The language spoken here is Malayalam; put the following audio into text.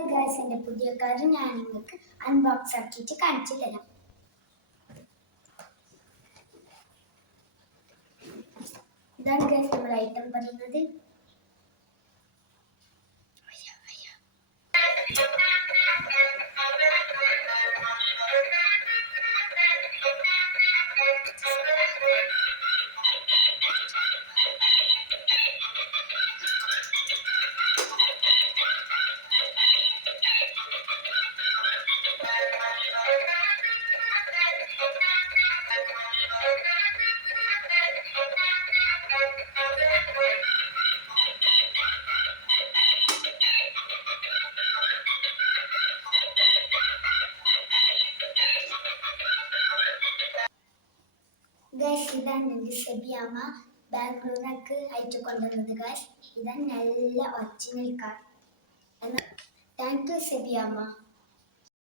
ഇതാണ് ഗൈസ് എൻ്റെ പുതിയ കാർ. ഞാൻ നിങ്ങൾക്ക് അൺബോക്സ് ആക്കിയിട്ട് കാണിച്ചു തരാം. ഇതാണ് ഗൈസ് നമ്മൾ ഐറ്റം പറയുന്നത്. ഗൈസ് ഇതാണ് എൻ്റെ സെബിയാമ്മ ബാംഗ്ലൂരിനൊക്കെ അയച്ചു കൊണ്ടുവന്നത്. ഗൈസ് ഇതാണ് നല്ല ഒറിജിനൽ കാർ. Thank you സെബിയാമ്മ.